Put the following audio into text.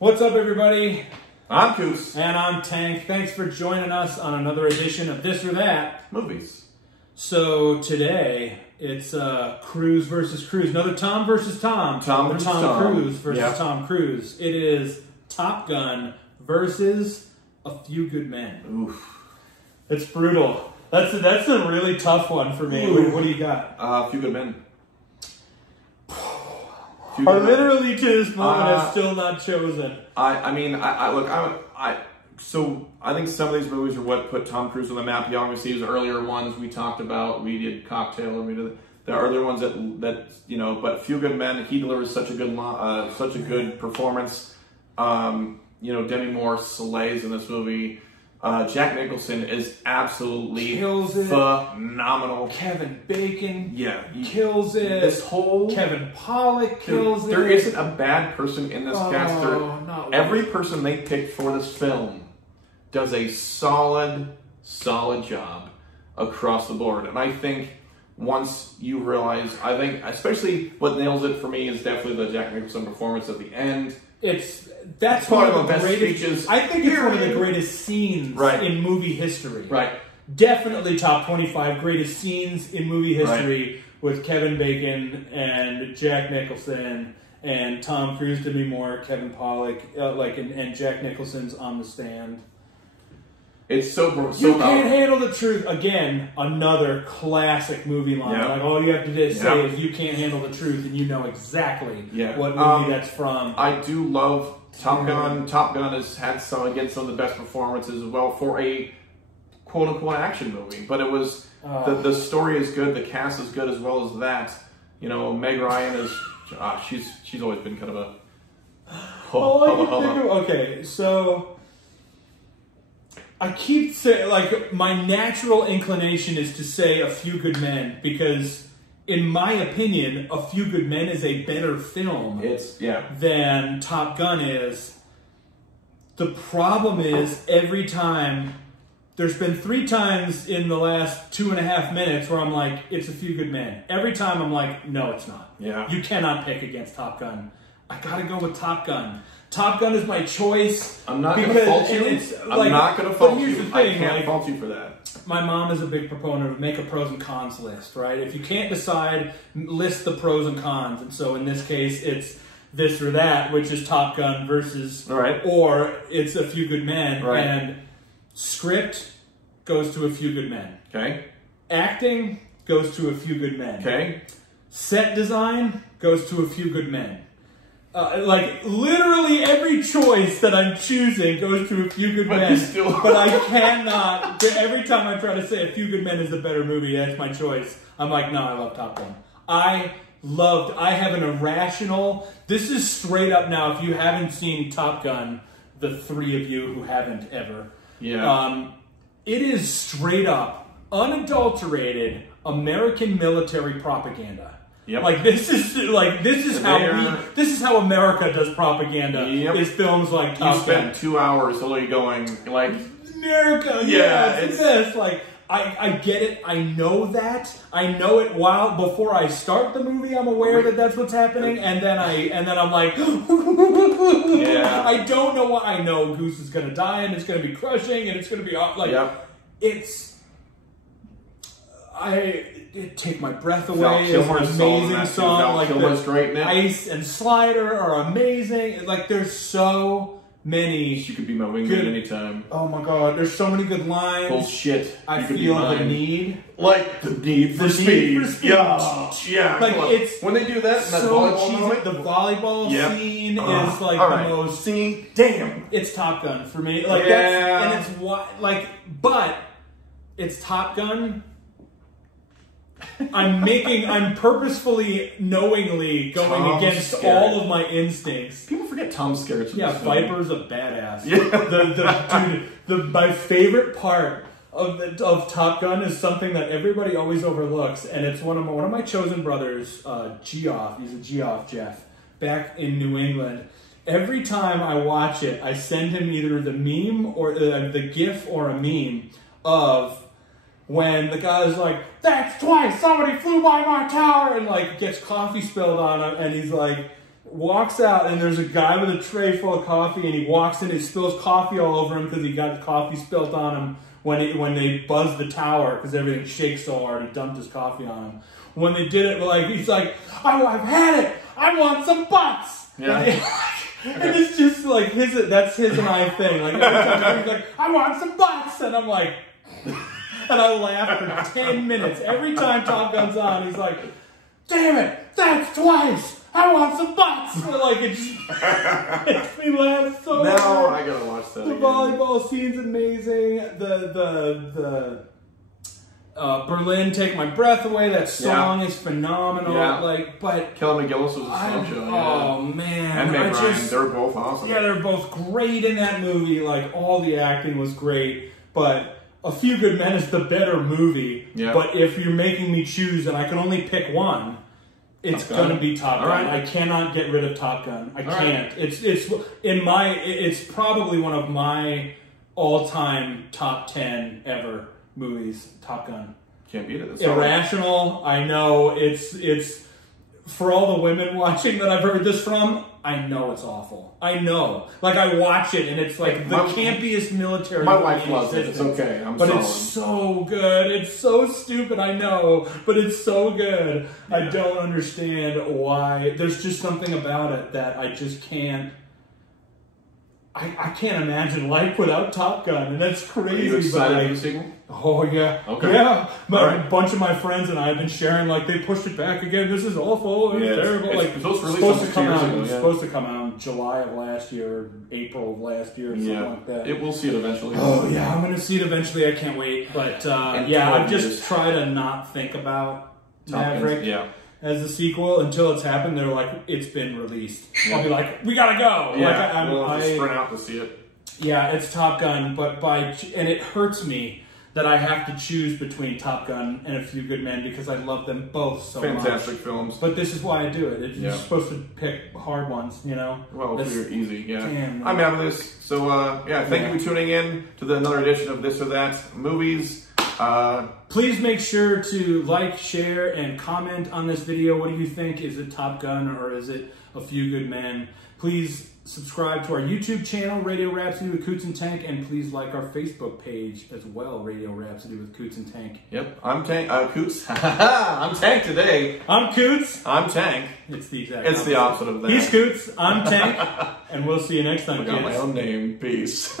What's up, everybody? I'm Coos. And I'm Tank. Thanks for joining us on another edition of This or That. Movies. So today, it's Cruise versus Cruise. Another Tom versus Tom. Tom versus Tom. Cruise versus Tom Cruise. It is Top Gun versus A Few Good Men. Oof. It's brutal. That's a really tough one for me. Ooh. What do you got? A Few Good Men. I literally to this moment have still not chosen. So I think some of these movies are what put Tom Cruise on the map. You obviously his earlier ones we talked about. We did Cocktail, and we did the earlier ones that you know. But Few Good Men, he delivers such a good performance. Demi Moore slays in this movie. Jack Nicholson is absolutely phenomenal. Kevin Bacon Kills it. This whole Kevin Pollak kills it. There isn't a bad person in this cast. Every person they picked for this film does a solid job across the board. And I think once you realize, especially what nails it for me is definitely the Jack Nicholson performance at the end. That's one one of the best speeches. I think it's one of the greatest scenes in movie history. Right. Definitely top 25 greatest scenes in movie history with Kevin Bacon and Jack Nicholson and Tom Cruise, Demi Moore, Kevin Pollak, and Jack Nicholson's on the stand. It's so you can't handle the truth. Again, another classic movie line. Yep. Like all you have to say is you can't handle the truth, and you know exactly what movie that's from. I do love Top Gun. Top Gun has had some of the best performances as well for a quote unquote action movie. But it was the story is good, the cast is good as well as that. You know, Meg Ryan is she's always been kind of a okay, so I keep saying, my natural inclination is to say A Few Good Men because, in my opinion, A Few Good Men is a better film than Top Gun is. The problem is, every time, there's been 3 times in the last 2.5 minutes where I'm like, it's A Few Good Men. Every time I'm like, no, it's not. Yeah. You cannot pick against Top Gun. I gotta go with Top Gun. Top Gun is my choice. I'm not going to fault you. I'm not going to fault you. I can't fault you for that. My mom is a big proponent of make a pros and cons list, right? If you can't decide, list the pros and cons. And so in this case, it's this or that, which is Top Gun versus, or it's A Few Good Men. Right. And script goes to A Few Good Men. Okay. Acting goes to A Few Good Men. Okay. Set design goes to A Few Good Men. Literally every choice that I'm choosing goes to A Few Good Men. But I cannot. Every time I try to say A Few Good Men is a better movie, that's my choice. I'm like, no, I love Top Gun. I have an irrational. This is straight up now. If you haven't seen Top Gun, the 3 of you who haven't ever, it is straight up, unadulterated American military propaganda. Yep. This is how America does propaganda. Yep. Is films like Top Gun. You spent 2 hours literally going America. It's this. I get it. I know that. I know it before I start the movie. I'm aware that that's what's happening, and then I'm like, I don't know what I know. Goose is gonna die, and it's gonna be crushing, and it's gonna be Take My Breath Away is an amazing song. Ice and Slider are amazing. There's so many. You could be my wingman anytime. Oh my god, there's so many good lines. Bullshit. I feel the need. The need for speed. Yeah. It's when they do that, so volleyball cheesy. moment. The volleyball scene is the most. See, damn. It's Top Gun for me. And it's but it's Top Gun. I'm purposefully, knowingly going against all of my instincts. People forget Tom Skerritt. Viper's a badass. Yeah. My favorite part of Top Gun is something that everybody always overlooks, and it's one of my chosen brothers, Geoff. He's a Geoff, Jeff, back in New England. Every time I watch it, I send him either the meme or the GIF or a meme of when the guy's like, "That's twice somebody flew by my tower," and gets coffee spilled on him, and he's like, walks out, and there's a guy with a tray full of coffee, and he walks in, he spills coffee all over him because he got coffee spilt on him when they buzzed the tower because everything shakes so hard. He dumped his coffee on him. When they did it, like he's like, "Oh, I've had it. I want some butts." Yeah. And it's just like that's his and I thing. Like every time he's like, "I want some butts," and I'm like, and I laugh for 10 minutes every time Top Gun's on. He's like, "Damn it, that's twice. I want some butts." And like it just makes me laugh so hard. Now I gotta watch that. The again. volleyball scene's amazing. The Berlin, Take My Breath Away. That song is phenomenal. Yeah. Like, but Kelly McGillis was a slam show. oh man, And Meg Ryan, they're both awesome. Yeah, they're both great in that movie. Like all the acting was great, but A Few Good Men is the better movie. Yeah. But if you're making me choose and I can only pick one, it's gonna be Top Gun. Right. I cannot get rid of Top Gun. I can't. Right. It's probably one of my all-time top 10 ever movies. Top Gun. Can't beat it. It's Irrational. I know it's for all the women watching that I've heard this from. I know it's awful. I know. Like I watch it and it's like the campiest military. My movie wife in loves it. existence. It's okay. But it's so good. It's so stupid, I know, but it's so good. Yeah. I don't understand why. There's just something about it that I just can't. I can't imagine life without Top Gun, and that's crazy. Are you excited but for the sequel? Oh yeah, Okay. Yeah. But Right. a bunch of my friends and I have been sharing like they pushed it back again. This is awful. It's terrible. It's supposed to release supposed to almost come 2 years out. ago, It was yeah. supposed to come out in July of last year, or April of last year, or something like that. We'll see it eventually. Oh yeah, I'm gonna see it eventually. I can't wait. But yeah, I just try to not think about Maverick as a sequel until it's happened. They're like, it's been released. Yeah. I'll be like, we gotta go. Yeah, Like, we'll sprint out to see it. yeah, it's Top Gun, but and it hurts me that I have to choose between Top Gun and A Few Good Men because I love them both so much. Fantastic films. But this is why I do it. You're supposed to pick hard ones, you know? Well, if you're easy, yeah. Damn, I'm out of this. So, thank you for tuning in to another edition of This or That Movies. Please make sure to like, share, and comment on this video. What do you think? Is it Top Gun or is it A Few Good Men? Please subscribe to our YouTube channel, Radio Rhapsody with Coots and Tank, and please like our Facebook page as well, Radio Rhapsody with Coots and Tank. Yep, I'm Tank. Coots. I'm Tank today. I'm Coots. I'm Tank. It's the exact It's the opposite of that. He's Coots. I'm Tank. And we'll see you next time, I got kids. my own name. Peace.